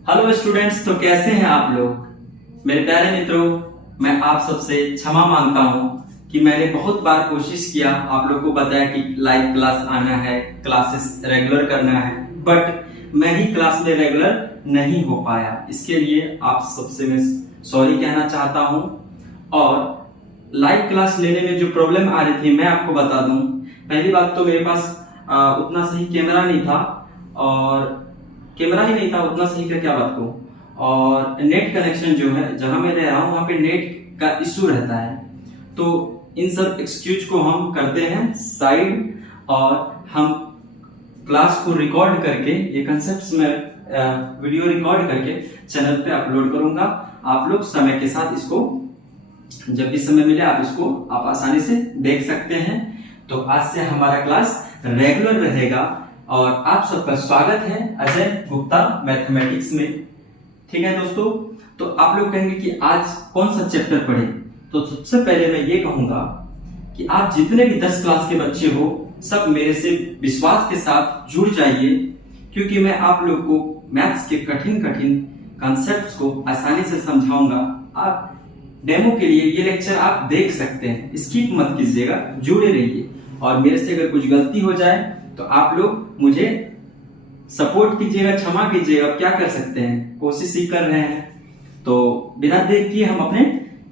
Hello students, तो कैसे हैं आप लोग। मेरे प्यारे मित्रों, मैं आप सबसे क्षमा मांगता हूं कि मैंने बहुत बार कोशिश किया आप लोग को बताया कि लाइव क्लास आना है, क्लासेस रेगुलर करना है, बट मैं ही क्लास में रेगुलर नहीं हो पाया। इसके लिए आप सबसे मैं सॉरी कहना चाहता हूं। और लाइव क्लास लेने में जो प्रॉब्लम आ रही थी मैं आपको बता दूं। पहली बात तो मेरे पास उतना सही कैमरा नहीं था, और कैमरा ही नहीं था उतना सही का क्या बात कहूं, और नेट कनेक्शन जो है जहां मैं रह रहा हूं वहां पे नेट का इशू रहता है। तो इन सब एक्सक्यूज को हम करते हैं साइड, और हम क्लास को रिकॉर्ड करके ये कंसेप्ट्स में वीडियो रिकॉर्ड करके चैनल पे अपलोड करूंगा। आप लोग समय के साथ इसको जब भी समय मिले आप आसानी से देख सकते हैं। तो आज से हमारा क्लास रेगुलर रहेगा और आप सबका स्वागत है अजय गुप्ता मैथमेटिक्स में। ठीक है दोस्तों, तो आप लोग कहेंगे कि आज कौन सा चैप्टर पढ़े, तो सबसे पहले मैं ये कहूंगा कि आप जितने भी 10 क्लास के बच्चे हो सब मेरे से विश्वास के साथ जुड़ जाइए, क्योंकि मैं आप लोग को मैथ्स के कठिन कठिन कॉन्सेप्ट्स को आसानी से समझाऊंगा। आप डेमो के लिए ये लेक्चर आप देख सकते हैं, स्किप मत कीजिएगा, जुड़े रहिए। और मेरे से अगर कुछ गलती हो जाए तो आप लोग मुझे सपोर्ट कीजिएगा, क्षमा कीजिएगा। क्या कर सकते हैं, कोशिश ही कर रहे हैं। तो बिना देर किए हम अपने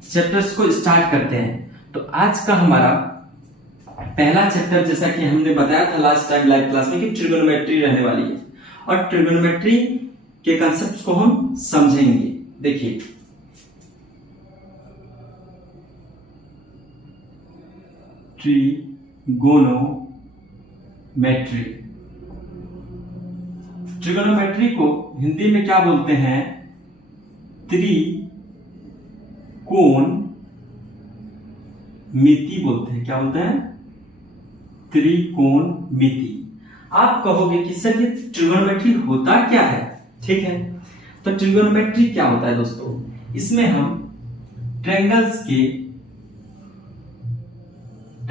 चैप्टर्स को स्टार्ट करते हैं। तो आज का हमारा पहला चैप्टर, जैसा कि हमने बताया था लास्ट टाइम लाइव क्लास में, कि ट्रिगोनोमेट्री रहने वाली है, और ट्रिगोनोमेट्री के कंसेप्ट्स को हम समझेंगे। देखिए, ट्रिगोनोमेट्री, ट्रिगोनोमेट्री को हिंदी में क्या बोलते हैं, त्रिकोणमिति बोलते हैं। क्या बोलते हैं, त्रिकोणमिति। आप कहोगे कि सर ये ट्रिगोनोमेट्री होता क्या है। ठीक है, तो ट्रिगोनोमेट्री क्या होता है दोस्तों, इसमें हम ट्रायंगल्स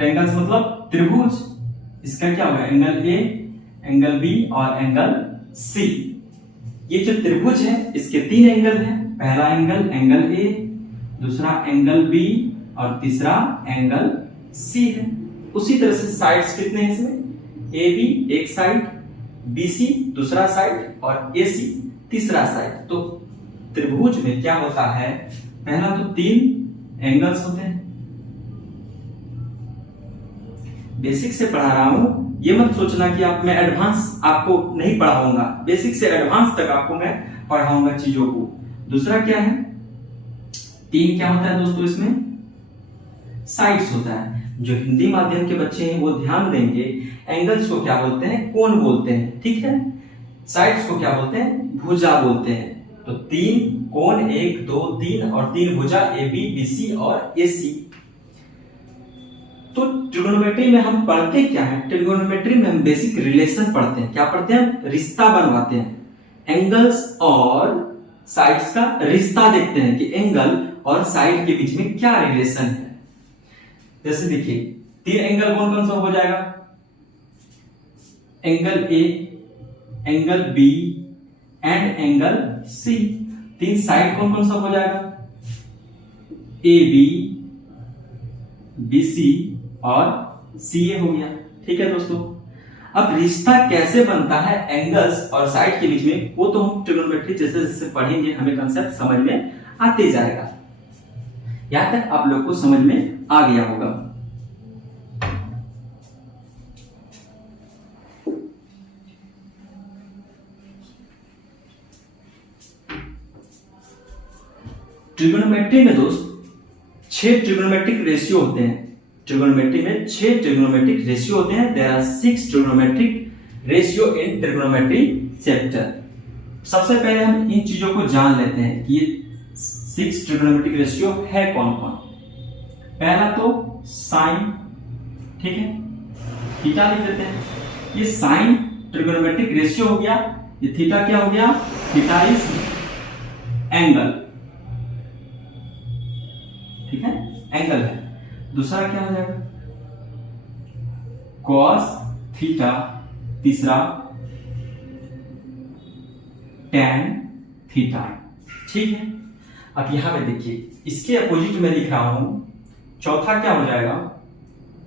मतलब त्रिभुज, इसका क्या होगा, एंगल ए, एंगल बी और एंगल सी। ये जो त्रिभुज है इसके 3 एंगल हैं। पहला एंगल एंगल ए, दूसरा एंगल बी और तीसरा एंगल सी है। उसी तरह से साइड्स कितने हैं इसमें, ए बी एक साइड, बी सी दूसरा साइड और ए सी तीसरा साइड। तो त्रिभुज में क्या होता है, पहला तो 3 एंगल्स होते हैं। बेसिक से पढ़ा रहा हूं, ये मत सोचना कि मैं एडवांस आपको नहीं पढ़ाऊंगा। बेसिक से एडवांस तक आपको मैं पढ़ाऊंगा चीजों को। दूसरा क्या है, 3 क्या होता है दोस्तों, इसमें साइड्स होता है। जो हिंदी माध्यम के बच्चे हैं वो ध्यान देंगे, एंगल्स को क्या बोलते हैं, कोण बोलते हैं। ठीक है, साइड्स को क्या बोलते हैं, भुजा बोलते हैं। तो 3 कोण, 1 2 3 और 3 भुजा, ए बी बी सी और ए सी। तो ट्रिगोनोमेट्री में हम पढ़ते क्या है, ट्रिगोनोमेट्री में हम बेसिक रिलेशन पढ़ते हैं। क्या पढ़ते हैं, रिश्ता बनवाते हैं। एंगल्स और साइड्स का रिश्ता देखते हैं कि एंगल और साइड के बीच में क्या रिलेशन है। जैसे देखिए, 3 एंगल कौन कौन सा हो जाएगा, angle A, angle B and angle C. 3 side कौन कौन सा हो जाएगा, ए बी, बी सी और सी ए हो गया। ठीक है दोस्तों, अब रिश्ता कैसे बनता है एंगल्स और साइड के बीच में, वो तो हम ट्रिगोनोमेट्री जैसे जैसे पढ़ेंगे हमें कंसेप्ट समझ में आते जाएगा। यहां तक आप लोग को समझ में आ गया होगा। ट्रिगोनोमेट्री में दोस्त 6 ट्रिगोनोमेट्रिक रेशियो होते हैं। ट्रिगोनोमेट्री में 6 ट्रिगोनोमेट्रिक रेशियो होते हैं। There are 6 trigonometric ratio in trigonometry chapter. सबसे पहले हम इन चीजों को जान लेते हैं कि ये 6 ट्रिगोनोमेट्रिक रेशियो है कौन कौन। पहला तो साइन, ठीक है, थीटा लिख देते हैं। ये साइन ट्रिगोनोमेट्रिक रेशियो हो गया। ये थीटा क्या हो गया, थीटा इज एंगल। ठीक है, एंगल है। दूसरा क्या हो जाएगा, कॉस थीटा। तीसरा टैन थीटा। ठीक है, अब यहां पे देखिए इसके अपोजिट में लिख रहा हूं, चौथा क्या हो जाएगा,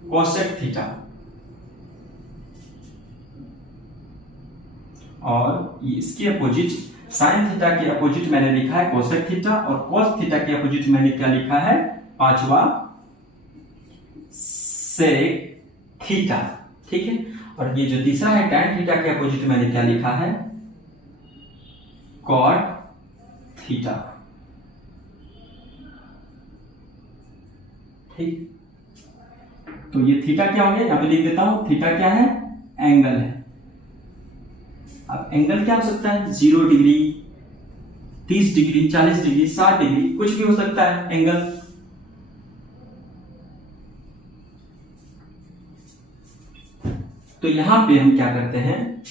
कोसेक थीटा। और इसके अपोजिट साइन थीटा के अपोजिट मैंने लिखा है कोसेक थीटा, और कोस थीटा के अपोजिट मैंने क्या लिखा है, पांचवा सेक थीटा। ठीक है, और ये जो तीसरा है टैन थीटा के अपोजिट मैंने क्या लिखा है, कॉट थीटा। ठीक, तो ये थीटा क्या हो गया, यहां पे लिख देता हूं, थीटा क्या है, एंगल है। अब एंगल क्या हो सकता है, 0 डिग्री, 30 डिग्री, 40 डिग्री, 60 डिग्री, कुछ भी हो सकता है एंगल। तो यहां पे हम क्या करते हैं,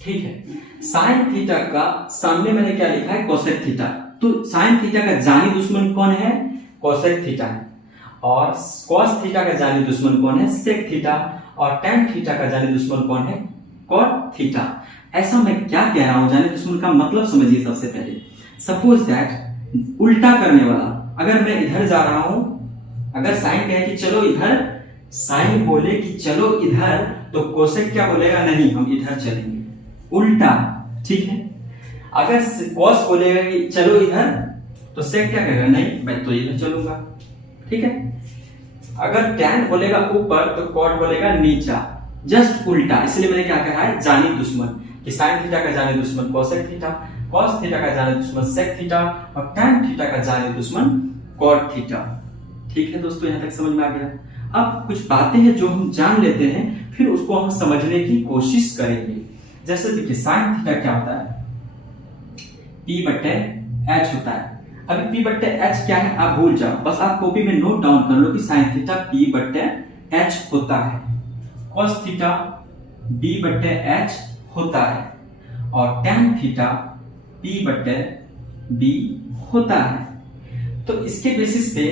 ठीक है, साइन थीटा का सामने मैंने क्या लिखा है, कोसेक थीटा। तो साइन थीटा का जानी दुश्मन कौन है, कोसेक थीटा है, और कॉस थीटा का जानी दुश्मन कौन है, सेक थीटा, और टैन थीटा का जानी दुश्मन कौन है, कॉट थीटा। ऐसा मैं क्या कह रहा हूं, जानी दुश्मन का मतलब समझिए। सबसे पहले सपोज दैट उल्टा करने वाला, अगर मैं इधर जा रहा हूं, अगर साइन कहे कि चलो इधर, साइन बोले कि चलो इधर, तो कोसेक क्या बोलेगा, नहीं हम इधर चलेंगे, उल्टा। ठीक है, अगर कॉस बोलेगा कि चलो इधर, तो सेक क्या कहेगा, नहीं मैं तो इधर चलूंगा। ठीक है, अगर टैन बोलेगा ऊपर, तो कॉट बोलेगा नीचा, जस्ट उल्टा। इसलिए मैंने क्या कहा है, जानी दुश्मन, कि साइन थीटा का जानी दुश्मन कोसेक थीटा, कॉस थीटा का जानी दुश्मन सेक थीटा, और टैन थीटा का जानी दुश्मन कॉट थीटा। ठीक है दोस्तों, यहां तक समझ में आ गया। अब कुछ बातें हैं जो हम जान लेते हैं, फिर उसको हम समझने की कोशिश करेंगे। जैसे देखिए साइन थीटा क्या होता है, P/H होता है। अभी P/H क्या है आप भूल जाओ, बस आप कॉपी में नोट डाउन कर लो कि साइन थीटा P/H होता है, कॉस थीटा B/H होता है, और टैन थीटा P/B होता है। तो इसके बेसिस पे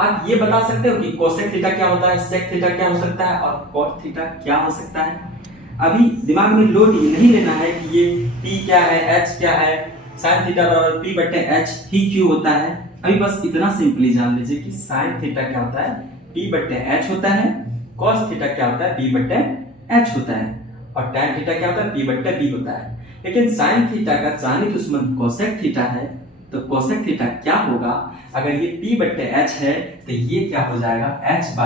आप ये बता सकते हो कि कोसेक थीटा क्या होता है, सेक थीटा क्या हो सकता है, और कॉट थीटा क्या हो सकता है। अभी दिमाग में लोड नहीं लेना है कि ये P क्या है, H क्या है, साइन थीटा बराबर P/H ही क्यों होता है। अभी बस इतना सिंपली जान लीजिए कि साइन थीटा क्या होता है, P/H होता है, कॉस थीटा क्या होता है, P/H होता है, और टैन थीटा क्या होता है, P/B होता है। लेकिन साइन थीटा का जानी दुश्मन कोसेक थीटा है, तो कोसेक थीटा क्या होगा, अगर ये P/H है तो ये क्या हो जाएगा, H/P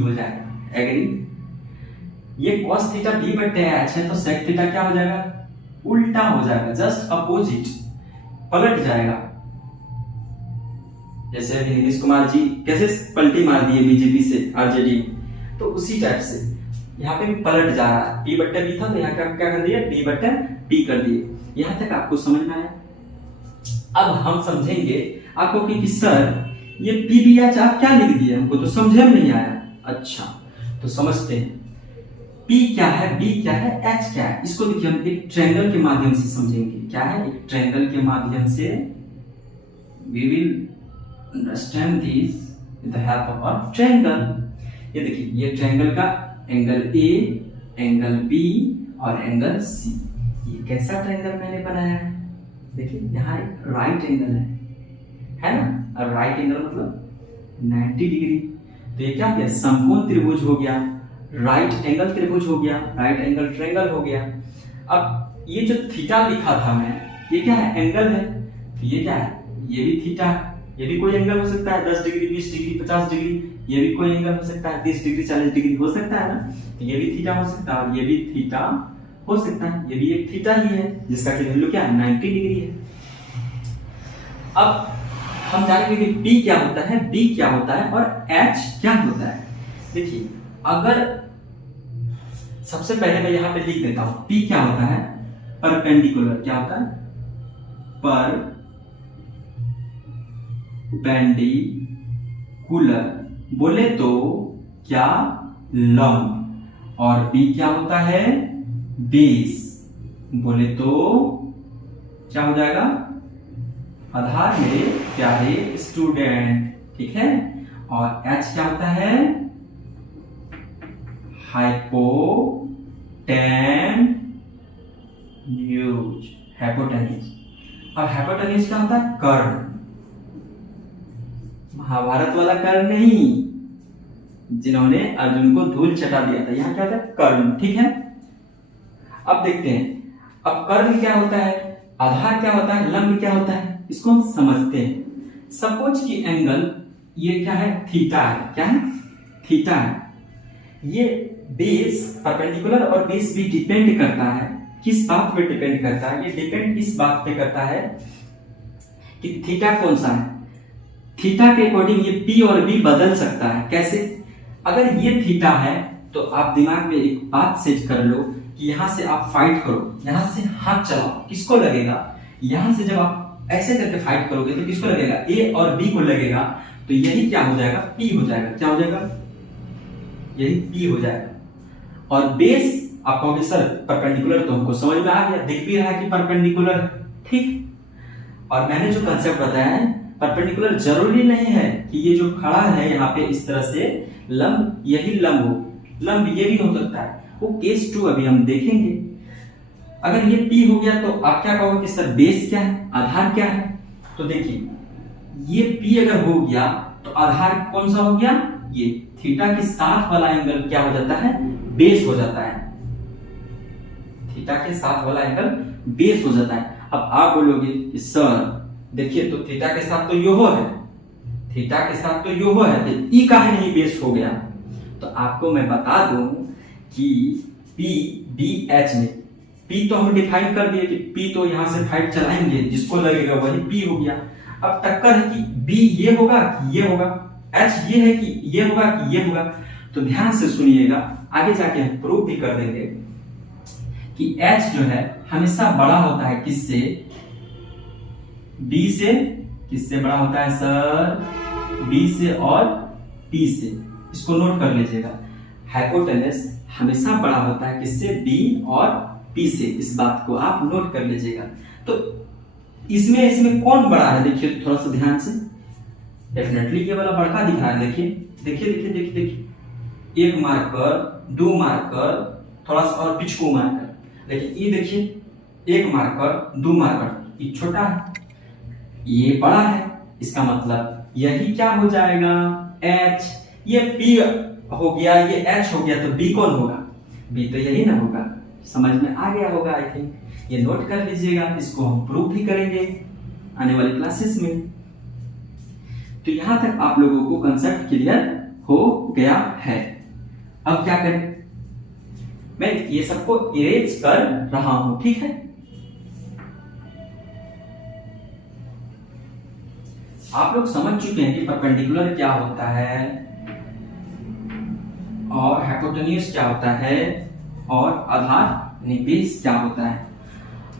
हो जाएगा। एग्री। ये cos थीटा B/H है, तो sec थीटा क्या हो जाएगा, उल्टा हो जाएगा, जस्ट अपोजिट, पलट जाएगा। जैसे नीतीश कुमार जी कैसे पलटी मार दिए बीजेपी से आरजेडी, तो उसी टाइप से यहाँ पे पलट जा रहा है। P/B था तो यहाँ क्या कर दिया, P/P कर दिए। यहाँ तक आपको समझ में आया। अब हम समझेंगे आपको कि सर ये P/B/H आप क्या लिख दिए, हमको तो समझे में नहीं आया। अच्छा तो समझते हैं, P क्या है, B क्या है, H क्या है। इसको देखिए हम एक ट्रायंगल के माध्यम से समझेंगे। क्या है, एक ट्रायंगल के माध्यम से we will understand this with the help of a triangle। ये देखिए, ये ट्रायंगल का एंगल A, एंगल B और एंगल C। ये कैसा ट्रायंगल मैंने बनाया है, देखिए यहाँ एक राइट एंगल है ना, और राइट एंगल मतलब 90 डिग्री। तो ये क्या गया, समकोण त्रिभुज हो गया, राइट एंगल त्रिभुज हो गया, राइट एंगल ट्रायंगल हो गया। अब ये जो थीटा लिखा था मैं, ये क्या है, एंगल है। तो ये क्या है, ये भी थीटा है, ये भी कोई एंगल हो सकता है, 10 डिग्री, 20 डिग्री, 50 डिग्री, ये भी कोई एंगल हो सकता है, 30 डिग्री, 40 डिग्री हो सकता है ना। तो ये भी थीटा हो सकता है, और ये भी थीटा हो सकता है, ये भी एक थीटा ही है, जिसका की वैल्यू क्या है, 90 डिग्री है। अब हम जानेंगे कि P क्या होता है, B क्या होता है और H क्या होता है। देखिए, अगर सबसे पहले मैं यहां पे लिख देता हूं, P क्या होता है, परपेंडिकुलर। क्या होता है, परपेंडिकुलर बोले तो क्या, लंब। और B क्या होता है, बेस बोले तो क्या हो जाएगा, आधार मेरे प्यारे स्टूडेंट। ठीक है, और H क्या होता है, हाइपोटेन्यूज। हाइपोटेन्यूज। अब हाइपोटेन्यूज क्या होता है? कर्ण। महाभारत वाला कर्ण नहीं, जिन्होंने अर्जुन को धूल चटा दिया था, यहाँ क्या होता है? कर्ण। ठीक है, अब देखते हैं अब कर्ण क्या होता है, आधार क्या होता है, लंब क्या होता है, इसको हम समझते हैं। सपोज की एंगल ये क्या है? थीटा है। क्या है? थीटा है। ये बेस परपेंडिकुलर और बेस भी डिपेंड करता है। किस बात पे डिपेंड करता है? ये डिपेंड इस बात पे करता है कि थीटा कौन सा है। थीटा के अकॉर्डिंग ये पी और बी बदल सकता है। कैसे? अगर ये थीटा है तो आप दिमाग में एक बात सेट कर लो कि यहां से आप फाइट करो, यहां से हाथ चलाओ, किसको लगेगा? यहां से जब आप ऐसे करके फाइट करोगे तो किसको लगेगा? ए और बी को लगेगा। तो यही क्या हो जाएगा? पी हो जाएगा। क्या हो जाएगा? यही पी हो जाएगा। और बेस आप कहोगे सर परपेंडिकुलर, तो हमको समझ में आ गया, दिख भी रहा है कि परपेंडिकुलर है। ठीक। और मैंने जो कंसेप्ट बताया है, परपेंडिकुलर जरूरी नहीं है कि ये जो खड़ा है यहाँ पे इस तरह से लंब यही लंब हो, लंब ये भी हो सकता है, वो केस 2 अभी हम देखेंगे। अगर ये P हो गया तो आप क्या कहोगे कि सर बेस क्या है, आधार क्या है? तो देखिए ये P अगर हो गया तो आधार कौन सा हो गया? ये थीटा के साथ वाला एंगल क्या हो जाता है? बेस हो जाता है। थीटा के साथ वाला एंगल बेस हो जाता है। अब आप बोलोगे कि सर देखिए तो थीटा के साथ तो योहो है, थीटा के साथ तो योहो है, तो ई काहे नहीं बेस हो गया? तो आपको मैं बता दूं कि P B H में P तो हम डिफाइन कर दिए कि P तो यहां से फाइट चलाएंगे, जिसको लगेगा वही P हो गया। अब टक्कर है कि B ये होगा कि ये होगा, H ये है कि ये होगा कि ये होगा। तो ध्यान से सुनिएगा, आगे जाके हम प्रूव भी कर देंगे कि H जो है हमेशा बड़ा होता है किससे? B से। किससे बड़ा होता है सर? B से और P से। इसको नोट कर लीजिएगा, हाइपोटेनस हमेशा बड़ा होता है किससे? B और P से। इस बात को आप नोट कर लीजिएगा। तो इसमें कौन बड़ा है? देखिए थोड़ा सा ध्यान से, डेफिनेटली ये वाला बड़का दिख रहा है। देखिए देखिए देखिए देखिए देखिए, एक मार्कर, दो मार्कर, थोड़ा सा और पिछको मार्कर। लेकिन ये देखिए, एक मार्कर, दो मार्कर, ये छोटा है, ये बड़ा है। इसका मतलब यही क्या हो जाएगा? H। ये P हो गया, ये H हो गया, तो B कौन होगा? B तो यही ना होगा। समझ में आ गया होगा आई थिंक। ये नोट कर लीजिएगा, इसको हम प्रूव भी करेंगे आने वाली क्लासेस में। तो यहां तक आप लोगों को कंसेप्ट क्लियर हो गया है। अब क्या करें? मैं ये सबको इरेज कर रहा हूं, ठीक है? आप लोग समझ चुके हैं कि परपेंडिकुलर क्या होता है और हाइपोटेन्यूज क्या होता है और आधार यानी बेस क्या होता है।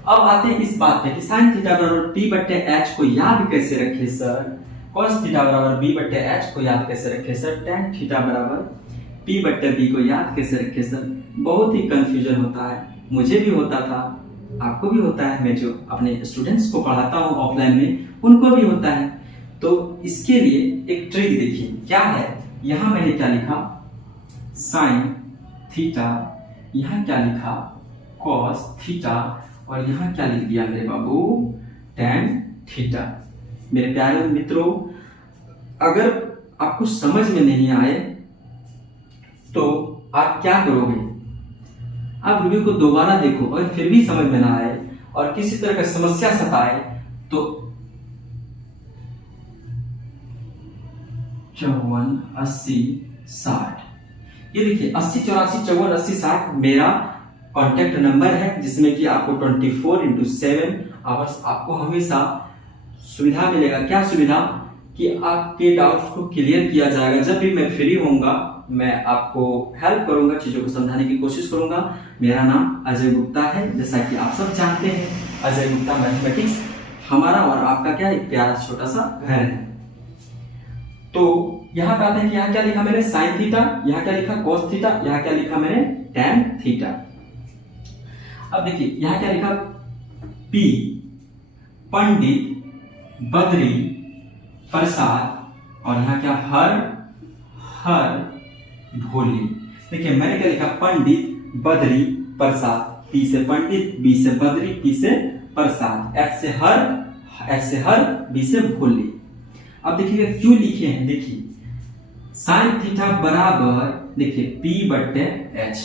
अब आते हैं इस बात पे कि साइन थीटा बराबर P बट्टे H को याद कैसे रखें सर? cos थीटा बराबर B बट्टे H को याद कैसे रखें सर? tan थीटा बराबर P बट्टे B को याद कैसे रखें सर? बहुत ही कंफ्यूजन होता है, मुझे भी होता था, आपको भी होता है, मैं जो अपने स्टूडेंट्स को पढ़ाता हूँ ऑफलाइन में उनको भी होता है। तो इसके लिए एक ट्रिक देखिए क्या है। यहां मैंने क्या लिखा? साइन थीटा, यहां क्या लिखा? कॉस थीटा, और यहां क्या लिख दिया मेरे बाबू? tan theta. मेरे प्यारे मित्रों, अगर आपको समझ में नहीं आए तो आप क्या करोगे? आप वीडियो को दोबारा देखो और फिर भी समझ में ना आए और किसी तरह का समस्या सताए तो 54 80 60, ये देखिए 80 84 54 80 60 मेरा कॉन्टेक्ट नंबर है, जिसमें कि आपको 24/7 आवर्स आपको हमेशा सुविधा मिलेगा। क्या सुविधा? कि आपके डाउट्स को क्लियर किया जाएगा। जब भी मैं फ्री होऊंगा मैं आपको हेल्प करूंगा, चीजों को समझाने की कोशिश करूंगा। मेरा नाम अजय गुप्ता है, जैसा कि आप सब जानते हैं। अजय गुप्ता मैथमेटिक्स हमारा और आपका क्या एक प्यारा छोटा सा घर है। तो यहाँ पे आते हैं कि यहाँ क्या लिखा मैंने? साइन थीटा, यहाँ क्या लिखा? कॉस थीटा, यहाँ क्या लिखा मैंने? tan theta. अब देखिए यहाँ क्या लिखा? P पंडित बद्री प्रसाद, और यहाँ क्या? हर भोले। देखिए मैंने क्या लिखा? पंडित बद्री प्रसाद। P से पंडित, B से बद्री, P से प्रसाद, H से हर, B से भोले। अब देखिए क्यों लिखे हैं, देखिए साइन थीटा बराबर देखिए P बट्टे H।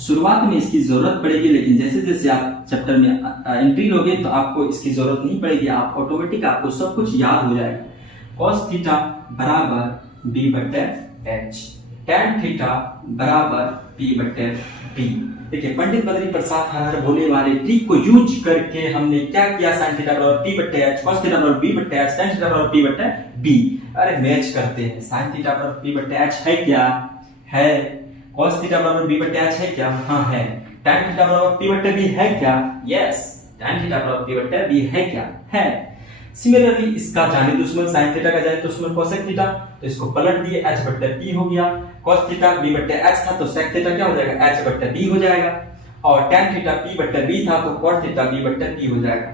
शुरुआत में इसकी जरूरत पड़ेगी, लेकिन जैसे जैसे आप चैप्टर में एंट्री लोगे तो आपको इसकी जरूरत नहीं पड़ेगी, आप ऑटोमेटिक आपको सब कुछ याद हो जाएगा। cos थीटा बराबर B बट्टे H, tan थीटा बराबर P बट्टे B। देखिए पंडित बद्री प्रसाद हर भोले वाले ट्रिक को यूज करके हमने क्या किया, sin थीटा बराबर P बट्टे H, cos थीटा बराबर B बट्टे H, tan थीटा बराबर P बट्टे B। अरे मैच करते हैं, sin थीटा बराबर P बट्टे H है क्या, है। cos थीटा बराबर B बट्टे H है क्या, हाँ है। tan थीटा बराबर P बट्टे B है क्या, यस। tan थीटा बराबर P बट्टे B है क्या, है। सिमिलरली इसका जाने दुश्मन sin थीटा का जाने दुश्मन cosec थीटा, तो इसको पलट दिए, H बट्टे P हो गया। cos थीटा B बट्टे H था तो sec थीटा क्या हो जाएगा, H बट्टे B हो जाएगा। और tan थीटा P बट्टे B था तो cot थीटा B बट्टे P हो जाएगा।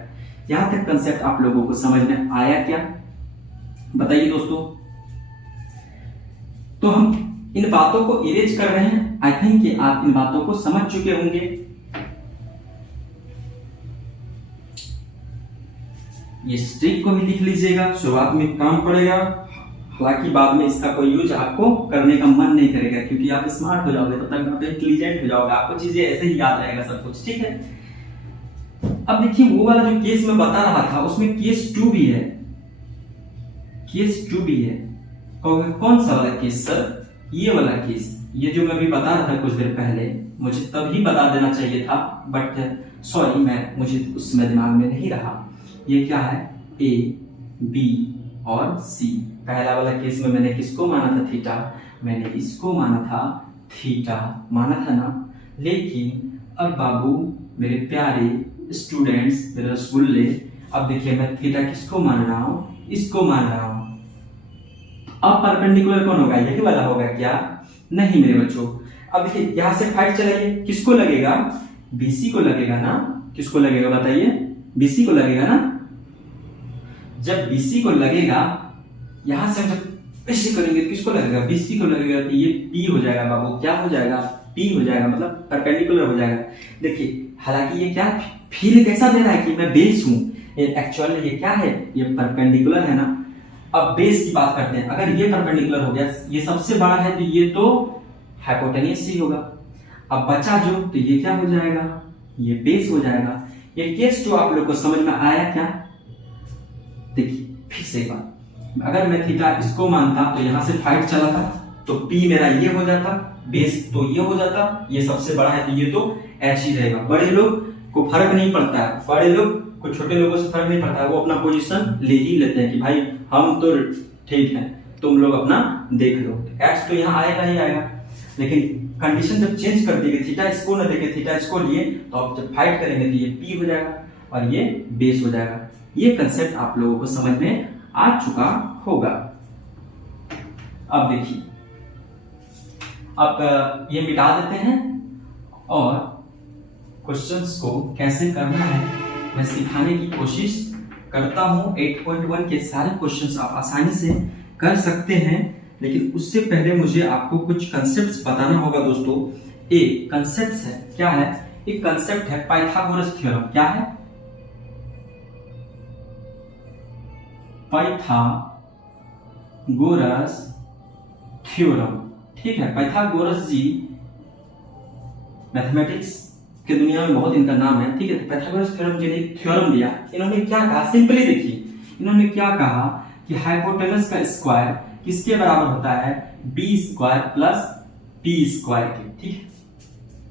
यहां तक कंसेप्ट आप लोगों को समझ में आया क्या, बताइए दोस्तों। तो हम इन बातों को इरेज कर रहे हैं, आई थिंक कि आप इन बातों को समझ चुके होंगे। ये स्ट्रिक को भी लिख लीजिएगा, शुरुआत में काम पड़ेगा, हालांकि बाद में इसका कोई यूज आपको करने का मन नहीं करेगा, क्योंकि आप स्मार्ट हो जाओगे, तब तक आप इंटेलिजेंट हो जाओगे, आपको चीजें ऐसे ही याद रहेगा सब कुछ, ठीक है। अब देखिए वो वाला जो केस मैं बता रहा था उसमें केस 2 भी है, केस 2 भी है। कौन सा वाला केस सर, ये वाला केस, ये जो मैं भी बता रहा था कुछ देर पहले, मुझे तभी बता देना चाहिए था, बट सॉरी मुझे उस समय दिमाग में नहीं रहा। ये क्या है, A, B और C। पहला वाला केस में मैंने किसको माना था, थीटा, मैंने इसको माना था, थीटा माना था ना। लेकिन अब बाबू मेरे प्यारे स्टूडेंट्स, मेरे रसगुल्ले, अब देखिए मैं थीटा किसको मान रहा हूं, इसको मान रहा हूं। अब परपेंडिकुलर कौन होगा, यही वाला होगा क्या, नहीं मेरे बच्चों। अब देखिए यहां से फाइट चलाइए, किसको लगेगा, BC को लगेगा ना, किसको लगेगा बताइए, BC को लगेगा ना। जब BC को लगेगा, यहां से हम जब ऐसे करेंगे तो किसको लगेगा, BC को लगेगा, तो ये P हो जाएगा बाबू, क्या हो जाएगा, P हो जाएगा, मतलब परपेंडिकुलर हो जाएगा। देखिए हालांकि ये क्या फील कैसा दे रहा है कि मैं बेस हूं, एक्चुअली ये क्या है, ये परपेंडिकुलर है ना। अब बेस की बात करते हैं, अगर ये परपेंडिकुलर हो गया, ये सबसे बड़ा है तो ये तो हाइपोटेन्यूस ही होगा। अब बचा जो, तो ये क्या हो जाएगा, ये बेस हो जाएगा। ये केस 2 आप लोग को समझ में आया क्या, देखिए फिर से एक बात, अगर मैं थीटा इसको मानता तो यहां से फाइट चला था, तो P मेरा ये हो जाता, बेस तो ये हो जाता, ये सबसे बड़ा है तो ये तो H ही रहेगा। बड़े लोग को फर्क नहीं पड़ता है, बड़े लोग को छोटे लोगों से फर्क नहीं पड़ता है, वो अपना पोजीशन ले ही लेते हैं कि भाई हम तो ठीक है, तुम लोग अपना देख लो। H तो यहाँ आएगा ही आएगा, लेकिन कंडीशन जब चेंज कर दी, थीटा इसको न देके थीटा इसको लिए, तो आप जब फाइट करेंगे तो ये P हो जाएगा और ये बेस हो जाएगा। ये कंसेप्ट आप लोगों को समझ में आ चुका होगा। अब देखिए, अब ये मिटा देते हैं और क्वेश्चंस को कैसे करना है मैं सिखाने की कोशिश करता हूं। 8.1 के सारे क्वेश्चंस आप आसानी से कर सकते हैं, लेकिन उससे पहले मुझे आपको कुछ कंसेप्ट्स बताना होगा दोस्तों। एक कंसेप्ट है, क्या है, एक कंसेप्ट है पाइथागोरस थ्योरम। क्या है, पाइथागोरस थ्योरम, ठीक है। पाइथागोरस जी मैथमेटिक्स के दुनिया में बहुत इनका नाम है, ठीक है। पाइथागोरस थ्योरम जी ने एक थ्योरम दिया, इन्होंने क्या कहा, सिंपली देखिए, इन्होंने क्या कहा कि हाइपोटेनस का स्क्वायर किसके बराबर होता है, B square plus P square के, ठीक है।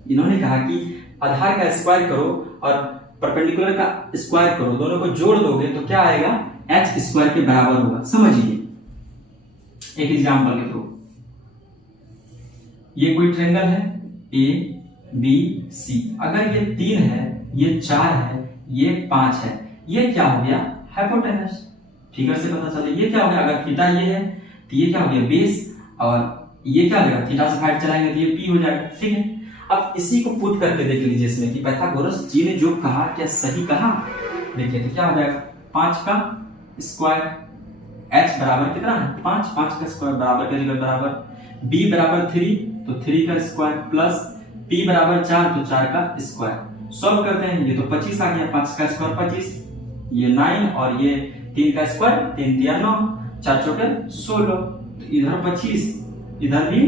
इन्होंने कहा कि आधार का स्क्वायर करो और परपेंडिकुलर का स्क्वायर करो, दोनों को जोड़ दोगे तो क्या आएगा, एच स्क्वायर के बराबर होगा। समझिए एक एग्जांपल के थ्रू, ये कोई ट्रायंगल है ए बी सी, अगर ये 3 है, ये 4 है, ये 5 है, ये क्या हो गया, हाइपोटेनस। फिगर से पता चले ये क्या हो गया, अगर थीटा ये है तो ये क्या हो गया, बेस, और ये क्या हो गया, थीटा से फाइट चलाएंगे तो ये पी हो जाएगा, ठीक है। अब इसी को पुट करके देख लीजिए इसमें कि पाइथागोरस जी ने जो कहा क्या सही कहा। देखिए तो क्या हो जाएगा, 5 का स्क्वायर, h बराबर कितना है 5, 5 का स्क्वायर बराबर बराबर b बराबर 3, तो 3 का स्क्वायर प्लस p बराबर 4 तो 4 का स्क्वायर सॉल्व करते हैं। ये तो 25 आ गया, 5 का स्क्वायर 25, ये 9 और ये 3 का स्क्वायर 3 3 9, 4 चौके 16, तो इधर 25 इधर भी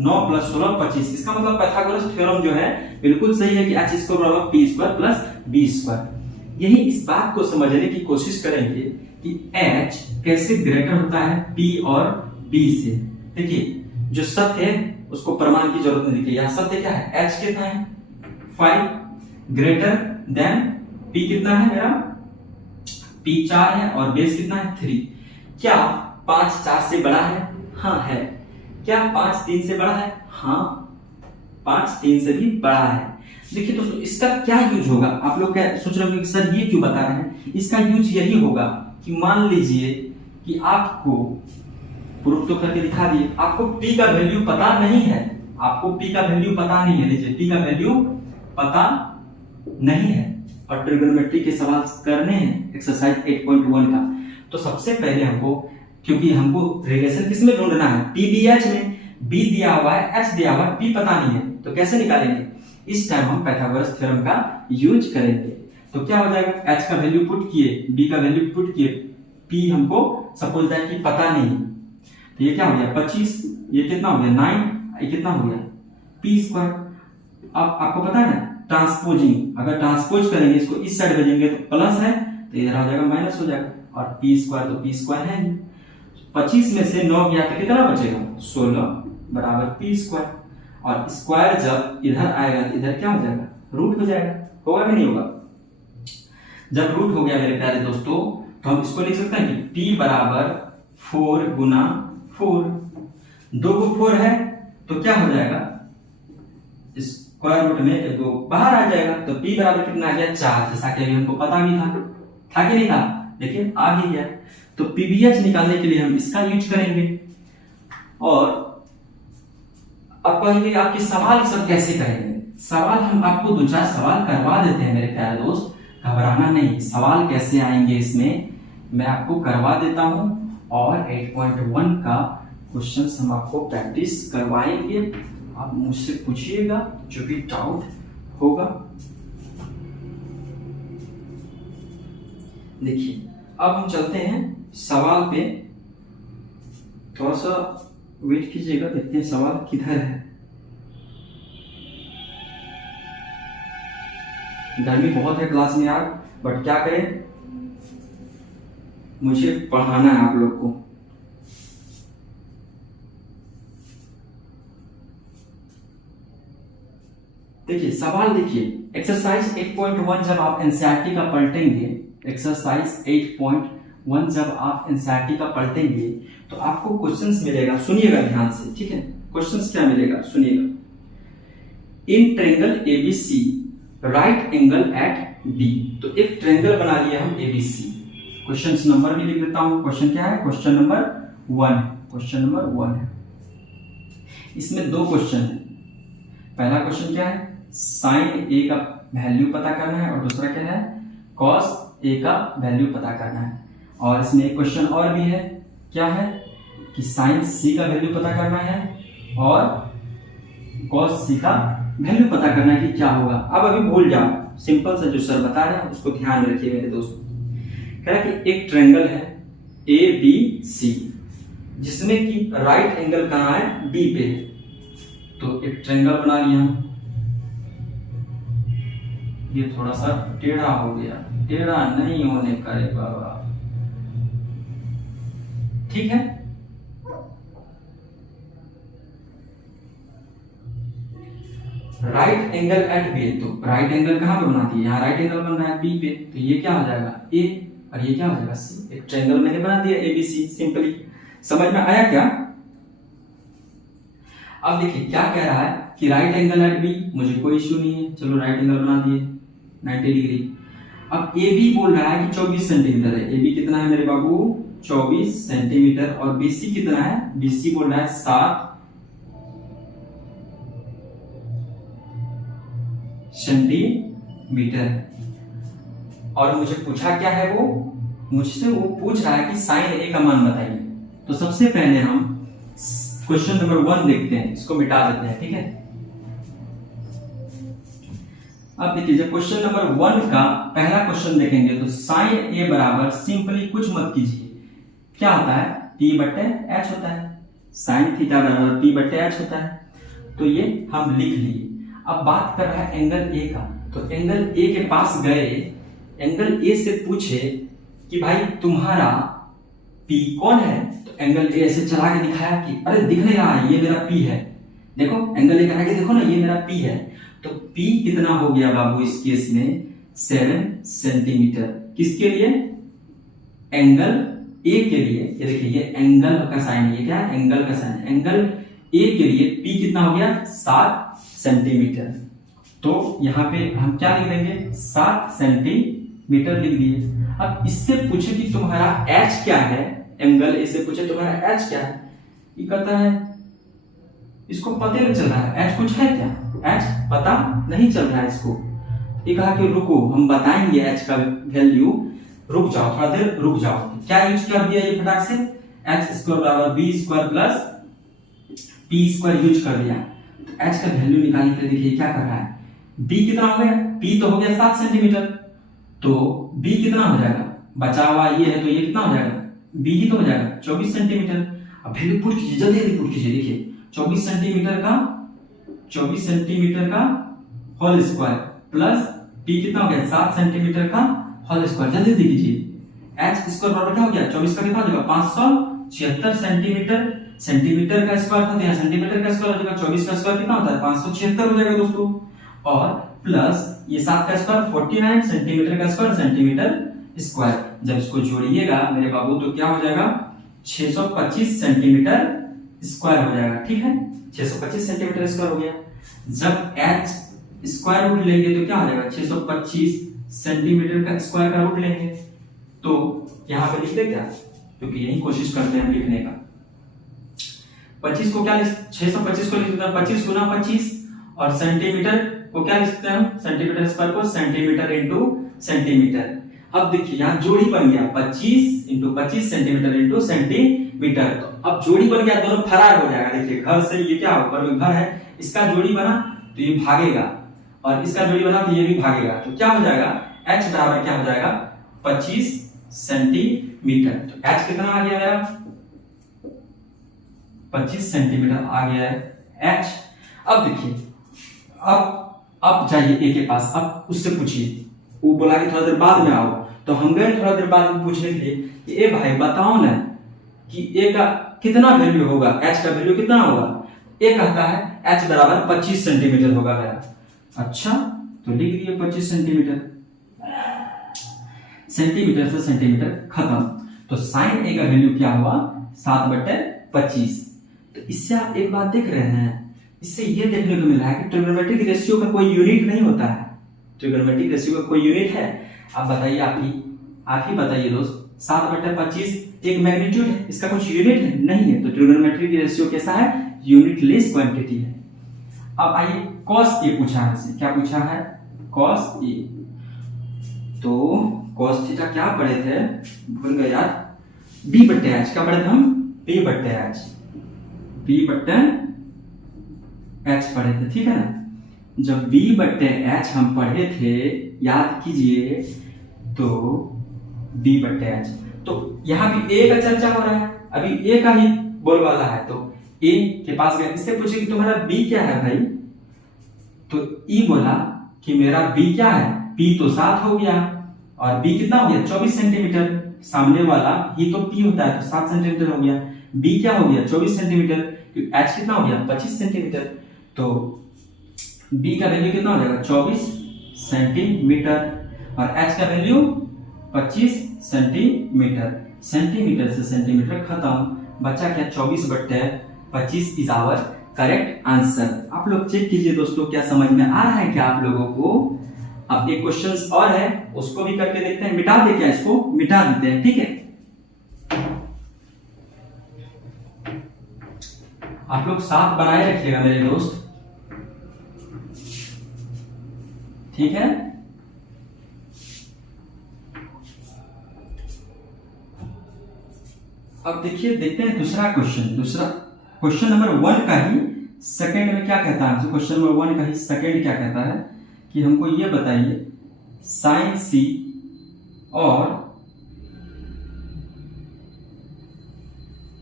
9 प्लस 16 25। इसका मतलब पाइथागोरस थ्योरम जो है बिल्कुल सही है कि h स्क्वायर बराबर p square plus b square. यही इस बात को समझने की कोशिश करेंगे कि h कैसे ग्रेटर होता है p और b से। देखिए जो सत्य है उसको प्रमाण की जरूरत नहीं, यहाँ सत्य क्या है, h कितना है 5 ग्रेटर देन p कितना है मेरा, p 4 है और बेस कितना है 3। क्या 5 4 से बड़ा है, हाँ है। क्या 5 3 से बड़ा है, हाँ 5 3 से भी बड़ा है। देखिए दोस्तों इसका क्या यूज होगा, आप लोग क्या सोच रहे हो कि सर ये क्यों बता रहे हैं, इसका यूज यही होगा कि मान लीजिए कि आपको प्रूफ तो करके दिखा दिए, आपको p का वैल्यू पता नहीं है, आपको p का वैल्यू पता नहीं है, लीजिए p का वैल्यू पता नहीं है और ट्रिग्नोमेट्री के सवाल करने हैं एक्सरसाइज 8.1 का। तो सबसे पहले हमको, क्योंकि हमको रिलेशन किसमें ढूंढना है, PBH में, b दिया हुआ है h दिया हुआ है, p पता नहीं है, तो कैसे निकालेंगे, इस टाइम हम पाइथागोरस थ्योरम का यूज करेंगे। तो क्या हो जाएगा, h का वैल्यू पुट किए, b का वैल्यू पुट किए, p हमको सपोज दैट कि पता नहीं, तो ये क्या हो गया 25, ये कितना हो गया 9, ये कितना हो गया p स्क्वायर। अब आपको पता है ना ट्रांसपोजिंग, अगर ट्रांसपोज करेंगे इसको इस साइड भेजेंगे तो प्लस है, तो इधर आ जाएगा माइनस हो जाएगा, और p स्क्वायर तो p स्क्वायर है नहीं। 25 में से 9 गया तो कितना बचेगा 16 बराबर p स्क्वायर, और स्क्वायर जब इधर आएगा तो इधर क्या हो जाएगा रूट हो जाएगा, होगा कि नहीं होगा। जब रूट हो गया मेरे प्यारे दोस्तों तो हम इसको लिख सकते हैं कि p बराबर 4 गुना 4, 2 को 4 है तो क्या हो जाएगा स्क्वायर रूट में 2 बाहर आ जाएगा, तो p बराबर कितना आ गया 4, जैसा कि अभी हमको पता भी था कि नहीं था, देखिए आ भी गया। तो PBH निकालने के लिए हम इसका यूज करेंगे। और अब कहेंगे आपके सवाल सब कैसे करेंगे, सवाल हम आपको 2-4 सवाल करवा देते हैं मेरे प्यारे दोस्त, घबराना नहीं, सवाल कैसे आएंगे इसमें मैं आपको करवा देता हूं, और 8.1 का क्वेश्चंस हम आपको प्रैक्टिस करवाएंगे। आप मुझसे पूछिएगा जो भी डाउट होगा। देखिए अब हम चलते हैं सवाल पे, थोड़ा सा वेट कीजिएगा, देखते हैं सवाल किधर है। गर्मी बहुत है क्लास में यार, बट क्या करें, मुझे पढ़ाना है आप लोग को। देखिए सवाल देखिए, एक्सरसाइज 8.1 जब आप एनसीईआरटी का पलटेंगे, एक्सरसाइज 8.1 जब आप एनसीईआरटी का पलटेंगे तो आपको क्वेश्चंस मिलेगा, सुनिएगा ध्यान से, ठीक है। क्वेश्चंस क्या मिलेगा सुनिएगा, in triangle ABC right angle at B, तो एक ट्रायंगल बना लिया हम एबीसी। क्वेश्चन नंबर भी लिख देता हूं, क्वेश्चन क्या है, क्वेश्चन नंबर 1, क्वेश्चन नंबर 1 है। इसमें 2 क्वेश्चन है, पहला क्वेश्चन क्या है, साइन ए का वैल्यू पता करना है, और दूसरा क्या है कॉस ए का वैल्यू पता करना है। और इसमें एक क्वेश्चन और भी है, क्या है कि साइन सी का वैल्यू पता करना है और कॉस सी का वैल्यू पता करना है कि क्या होगा। अब अभी भूल जाओ, सिंपल सा जो सर बता रहे हैं उसको ध्यान रखिए मेरे दोस्त। कह रहा है कि एक ट्रायंगल है ए बी सी जिसमें कि राइट एंगल कहाँ है बी पे, तो एक ट्रायंगल बना लिया, ये थोड़ा सा टेढ़ा हो गया, टेढ़ा नहीं होने का रे बाबा, ठीक है। राइट एंगल एट बी, तो राइट एंगल कहां पे बना दिए, यहाँ राइट एंगल बन रहा है बी पे, तो ये क्या हो जाएगा ए और ये क्या हो जाएगा सी। एक ट्रायंगल मैंने बना दिया एबीसी, सिंपली समझ में आया क्या। अब देखिए क्या कह रहा है कि राइट एंगल एट बी, मुझे कोई इश्यू नहीं है, चलो राइट एंगल बना दिए 90 डिग्री। अब ए बी बोल रहा है कि 24 सेंटीमीटर है, ए बी कितना है मेरे बाबू 24 सेंटीमीटर, और बीसी कितना है, बीसी बोल रहा है 7 सेंटीमीटर। और मुझे पूछा क्या है, वो मुझसे वो पूछ रहा है कि साइन ए का मान बताइए। तो सबसे पहले हम क्वेश्चन नंबर 1 देखते हैं, इसको मिटा देते हैं, ठीक है। अब देखिए जब क्वेश्चन नंबर 1 का पहला क्वेश्चन देखेंगे तो साइन ए बराबर सिंपली कुछ मत कीजिए, क्या होता है p बट्टे h होता है, साइन थीटा बराबर p बट्टे h होता है, तो ये हम लिख लिए। अब बात कर रहा है एंगल ए का, तो एंगल ए के पास गए, एंगल ए से पूछे कि भाई तुम्हारा p कौन है, तो एंगल ए ऐसे चला के दिखाया कि अरे दिख नहीं रहा है, ये मेरा p है, देखो एंगल ए आगे देखो ना, ये मेरा p है, तो p कितना हो गया बाबू इस केस में 7 सेंटीमीटर। किसके लिए? एंगल ए के लिए। ये देखिए ये एंगल का साइन है, ये क्या है एंगल का साइन, एंगल ए के लिए p कितना हो गया 7 सेंटीमीटर। तो यहाँ पे हम क्या लिख देंगे 7 सेंटीमीटर लिख दिए। अब इससे पूछे कि तुम्हारा h क्या है, एंगल ए से पूछे तुम्हारा h क्या है, ये कहता है इसको पता नहीं चल रहा है h कुछ है क्या, h पता नहीं चल रहा है इसको। ये कहा कि रुको हम बताएंगे h का वैल्यू, रुक जाओ थोड़ा देर रुक जाओ। क्या यूज कर दिया ये फटाक से, h स्क्वायर बराबर b square plus p square use कर दिया। तो h का वैल्यू निकालने के लिए देखिए क्या कर रहा है, b कितना हो गया, p तो हो गया 7 सेंटीमीटर, तो b कितना हो जाएगा, बचा हुआ ये है तो ये कितना हो जाएगा, b ही तो हो जाएगा 24 सेंटीमीटर। अब वैल्यू पुट कीजिए, जल्दी जल्दी पुट कीजिए। देखिए 24 सेंटीमीटर का होल स्क्वायर प्लस p कितना हो गया 7 सेंटीमीटर का होल स्क्वायर, जल्दी जल्दी कीजिए। h स्क्वायर बराबर क्या हो गया 24 का कितना हो जाएगा 576 सेंटीमीटर, सेंटीमीटर का स्क्वायर था तो यहाँ सेंटीमीटर का स्क्वायर हो जाएगा, 24 का स्क्वायर कितना होता है 576 हो जाएगा दोस्तों, और प्लस ये 7 का स्क्वायर 49 सेंटीमीटर का स्क्वायर सेंटीमीटर स्क्वायर। जब इसको जोड़िएगा मेरे बाबू तो क्या हो जाएगा 625 सेंटीमीटर स्क्वायर हो जाएगा, ठीक है 625 सेंटीमीटर स्क्वायर हो गया। जब h स्क्वायर रूट लेंगे तो क्या हो जाएगा 625 सेंटीमीटर का स्क्वायर का रूट लेंगे, तो यहाँ पे लिख दे क्या, क्योंकि यही कोशिश करते हैं हम लिखने का। 25 को क्या 625 को लिख देते हैं 25 गुना 25, और सेंटीमीटर को क्या लिखते हैं हम, सेंटीमीटर स्क्वायर को सेंटीमीटर इंटू सेंटीमीटर। अब देखिए यहाँ जोड़ी बन गया 25 इंटू 25 सेंटीमीटर इंटू सेंटीमीटर, तो अब जोड़ी बन गया, दोनों फरार हो जाएगा। देखिए घर से ये क्या ऊपर में घर है, इसका जोड़ी बना तो ये भागेगा, और इसका जोड़ी बना तो ये भी भागेगा, तो क्या हो जाएगा h बराबर क्या हो जाएगा 25 सेंटीमीटर। तो h कितना आ गया मेरा 25 सेंटीमीटर आ गया है h। अब देखिए अब जाइए ए के पास, अब उससे पूछिए, वो बोला कि थोड़ा देर बाद में आओ, तो हम गए थोड़ा देर बाद में पूछने के लिए कि ए भाई बताओ ना कि ए का कितना वैल्यू होगा, h का वैल्यू कितना होगा। ए कहता है h बराबर 25 सेंटीमीटर होगा मेरा। अच्छा तो लिख दिए 25 सेंटीमीटर, सेंटीमीटर से सेंटीमीटर खत्म, तो साइन ए का वैल्यू क्या हुआ 7/25। तो इससे आप एक बात देख रहे हैं, इससे ये देखने को मिल रहा है कि ट्रिग्नोमेट्रिक रेशियो का कोई यूनिट नहीं होता है। ट्रिग्नोमेट्रिक रेशियो का कोई यूनिट है? आप बताइए, आप ही बताइए दोस्त। 7/25 एक मैग्नीट्यूड है, इसका कुछ यूनिट है? नहीं है। तो ट्रिग्नोमेट्रिक रेशियो कैसा है? यूनिटलेस क्वांटिटी है। अब आइए cos ए पूछा है हमसे, क्या पूछा है? cos ए। तो cos थीटा क्या पढ़े थे, भूल गए यार, b/h। क्या पढ़े थे हम? p/h, p/h पढ़े थे, ठीक है ना। जब b/h हम पढ़े थे, याद कीजिए, तो b/h, तो यहां भी a का चर्चा हो रहा है, अभी a का ही बोलबाला है, तो a के पास गए, इससे पूछे कि तुम्हारा b क्या है भाई, तो e बोला कि मेरा b क्या है, p तो 7 हो गया, और b कितना हो गया 24 सेंटीमीटर, सामने वाला ही तो p होता है, तो 7 सेंटीमीटर हो गया। b क्या हो गया 24 सेंटीमीटर, h कितना हो गया 25 सेंटीमीटर, तो b का वैल्यू कितना हो जाएगा 24 सेंटीमीटर, और h का वैल्यू 25 सेंटीमीटर। सेंटीमीटर से सेंटीमीटर खत्म, बचा क्या 24/25 इज आवर करेक्ट आंसर। आप लोग चेक कीजिए दोस्तों, क्या समझ में आ रहा है क्या आप लोगों को? अब एक क्वेश्चन और है, उसको भी करके देखते हैं। मिटा दे क्या, इसको मिटा देते हैं, ठीक है। आप लोग साथ बनाए रखिएगा मेरे दोस्त, ठीक है। अब देखिए, देखते हैं दूसरा क्वेश्चन नंबर 1 का ही सेकंड में क्या कहता है। क्वेश्चन नंबर 1 का ही सेकंड क्या कहता है कि हमको ये बताइए साइन सी और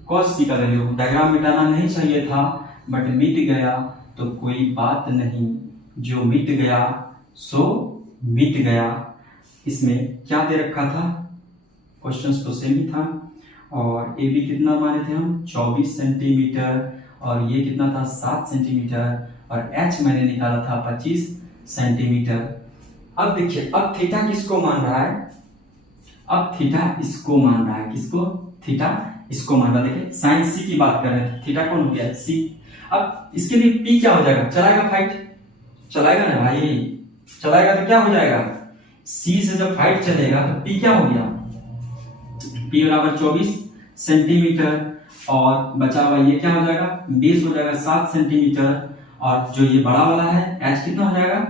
कॉस सी का वैल्यू। डायग्राम मिटाना नहीं चाहिए था बट मिट गया तो कोई बात नहीं, जो मिट गया सो मिट गया। इसमें क्या दे रखा था, क्वेश्चंस तो सेम ही था और ए बी कितना माने थे हम 24 सेंटीमीटर और ये कितना था 7 सेंटीमीटर और एच मैंने निकाला था 25 सेंटीमीटर। अब देखिए अब थीटा किसको मान रहा है, अब थीटा इसको मान रहा है, किसको, थीटा इसको मान रहा है। देखिए साइन सी की बात कर रहे हैं, थीटा कौन हो गया सी। अब इसके लिए पी क्या हो जाएगा, चलाएगा फाइट, चलाएगा ना भाई, चलाएगा तो क्या हो जाएगा, सी से जब फाइट चलेगा तो पी क्या हो गया, पी बराबर 24 सेंटीमीटर और बचा हुआ ये क्या हो जाएगा, बेस हो जाएगा 7 सेंटीमीटर और जो ये बड़ा वाला है एच कितना हो जाएगा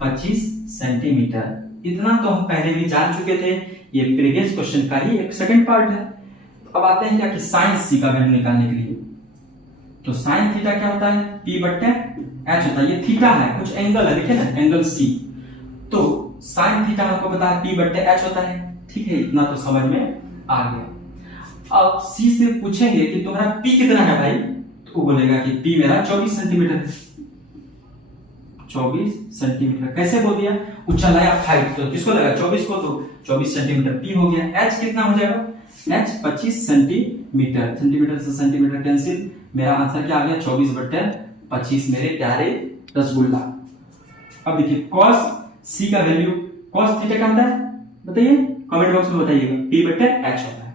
25 सेंटीमीटर। इतना तो हम पहले भी जान चुके थे, ये प्रीवियस क्वेश्चन का ही एक सेकंड पार्ट है। अब आते हैं क्या कि साइन सी का वैल्यू निकालने के लिए, तो साइन थीटा क्या होता है पी बट्टे एच होता है, ये थीटा है कुछ एंगल है, देखिए ना एंगल सी, तो साइन थीटा हमको पता है पी बट्टे एच होता है, ठीक है, इतना तो समझ में आ गया। अब सी से पूछेंगे कि तुम्हारा पी कितना है भाई, तो वो बोलेगा कि पी मेरा 24 सेंटीमीटर है, 24 सेंटीमीटर। कैसे बोल दिया, उछलाया फाइट, तो किसको लगा 24 को, तो 24 सेंटीमीटर पी हो गया। एच कितना हो जाएगा, एच 25 सेंटीमीटर, सेंटीमीटर से सेंटीमीटर कैंसिल, मेरा आंसर क्या आ गया 24/25 मेरे प्यारे रसगुल्ला। अब देखिए कॉस सी का वैल्यू, कॉस थीटा क्या होता है बताइए, कमेंट बॉक्स में बताइएगा, p/h होता है,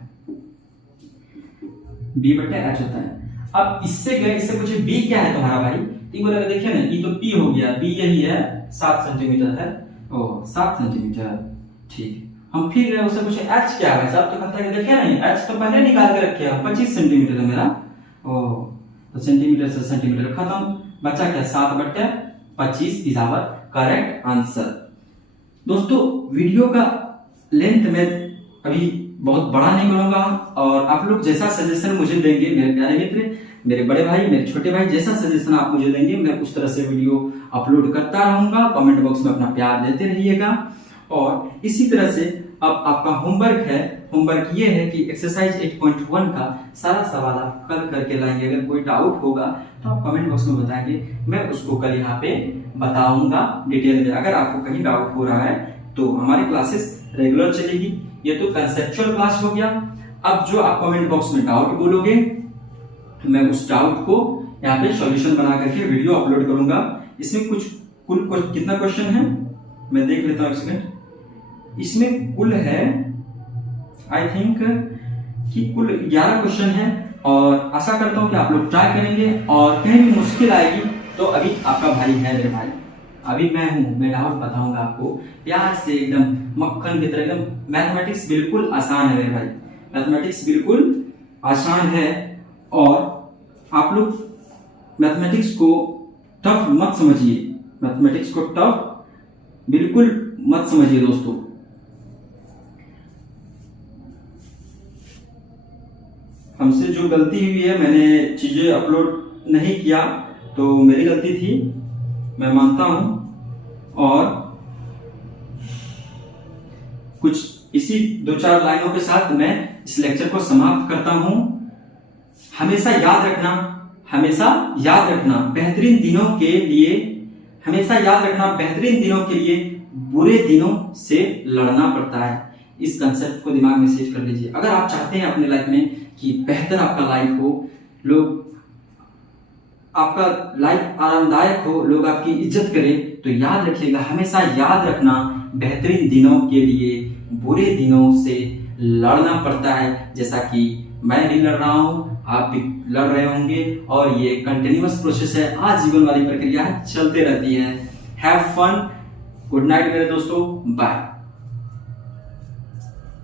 b/h होता है। अब इससे गए, इससे पूछे b क्या है तुम्हारा भाई, तो बोलेगा देखिए ना ये तो p हो गया, b यही है 7 सेंटीमीटर है, ओ 7 सेंटीमीटर, ठीक। हम फिर गए उससे पूछे h क्या है, साहब तो कहता है देखिए नहीं h तो पहले निकाल के रखे हैं, 25 सेंटीमीटर है मेरा, ओ तो सेंटीमीटर से सेंटीमीटर खत्म, बचा क्या 7/25 इज आवर करेक्ट आंसर। दोस्तों वीडियो का लेंथ में अभी बहुत बड़ा नहीं बनूंगा और आप लोग जैसा सजेशन मुझे देंगे मेरे प्यारे मित्र, मेरे बड़े भाई, मेरे छोटे भाई, जैसा सजेशन आप मुझे देंगे मैं उस तरह से वीडियो अपलोड करता रहूंगा। कमेंट बॉक्स में अपना प्यार देते रहिएगा। और इसी तरह से अब आपका होमवर्क है, होमवर्क ये है कि एक्सरसाइज 8.1 का सारा सवाल आप कल करके लाएंगे। अगर कोई डाउट होगा तो आप कमेंट बॉक्स में बताएंगे, मैं उसको कल यहाँ पे बताऊंगा डिटेल में। अगर आपको कहीं डाउट हो रहा है तो हमारी क्लासेस रेगुलर चलेगी। ये तो कंसेप्चुअल क्लास हो गया। अब जो आप कमेंट बॉक्स में डाउट बोलोगे मैं उस डाउट को यहाँ पे सॉल्यूशन बना करके वीडियो अपलोड करूंगा। इसमें कुल कितना क्वेश्चन है मैं देख लेता हूँ एक सेकंड। इसमें कुल है आई थिंक कि कुल 11 क्वेश्चन है और आशा करता हूँ कि आप लोग ट्राई करेंगे और कहीं भी मुश्किल आएगी तो अभी आपका भाई है, मेरे भाई अभी मैं हूँ, मैं डाउट बताऊंगा आपको प्यार से एकदम मक्खन की तरह एकदम। मैथमेटिक्स बिल्कुल आसान है मेरे भाई, मैथमेटिक्स बिल्कुल आसान है और आप लोग मैथमेटिक्स को टफ मत समझिए, मैथमेटिक्स को टफ बिल्कुल मत समझिए दोस्तों। हमसे जो गलती हुई है, मैंने चीजें अपलोड नहीं किया तो मेरी गलती थी, मैं मानता हूं। और कुछ इसी 2-4 लाइनों के साथ मैं इस लेक्चर को समाप्त करता हूं। हमेशा याद रखना, हमेशा याद रखना बेहतरीन दिनों के लिए, हमेशा याद रखना बेहतरीन दिनों के लिए बुरे दिनों से लड़ना पड़ता है। इस कंसेप्ट को दिमाग में सेट कर लीजिए। अगर आप चाहते हैं अपने लाइफ में कि बेहतर आपका लाइफ हो, लोग आपका लाइफ आरामदायक हो, लोग आपकी इज्जत करें, तो याद रखिएगा, हमेशा याद रखना बेहतरीन दिनों के लिए बुरे दिनों से लड़ना पड़ता है। जैसा कि मैं भी लड़ रहा हूं, आप भी लड़ रहे होंगे और ये कंटिन्यूअस प्रोसेस है, आजीवन वाली प्रक्रिया है, चलते रहती है। हैव फन, गुड नाइट मेरे दोस्तों, बाय।